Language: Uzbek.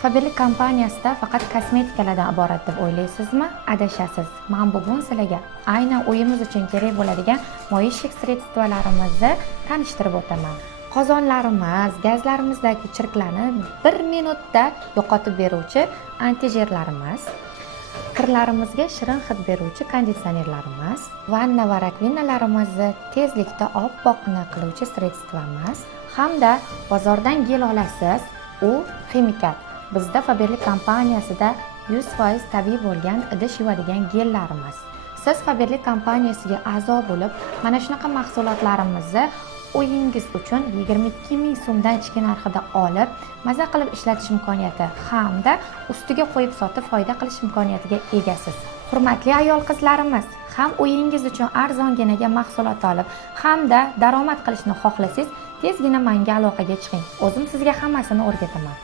Faberlic kompaniyasida faqat kosmetikalardan iborat deb o'ylaysizmi? Adashasiz. Men bugun sizlarga aynan uyimiz uchun kerak bo'ladigan moyishlik sredstvolarimizni tanishtirib o'taman. Qozonlarimiz, gazlarimizdagi chirklarni 1 minutda yo'qotib beruvchi antijerlarimiz, kirlarimizga shirin hid beruvchi konditsionerlarimiz, vanna va rakvinalarimizni tezlikda oppoqni qiluvchi sredstvomiz hamda bozordan gel olasiz, u ximikat. Bizda Faberlic kompaniyasida 100% tabiiy bo'lgan idish yuvadigan gellarimiz. Siz Faberlic kompaniyasiga a'zo bo'lib, mana shunaqa mahsulotlarimizni uyingiz uchun 22 ming so'mdan ichki narxida olib, maza qilib ishlatish imkoniyati hamda ustiga qo'yib sotib foyda qilish imkoniyatiga egasiz. Hurmatli ayol qizlarimiz, ham uyingiz uchun arzonginaga mahsulot olib, hamda daromad qilishni xohlasangiz, tezgina menga aloqaga chiqing. O'zim sizga hammasini o'rgataman.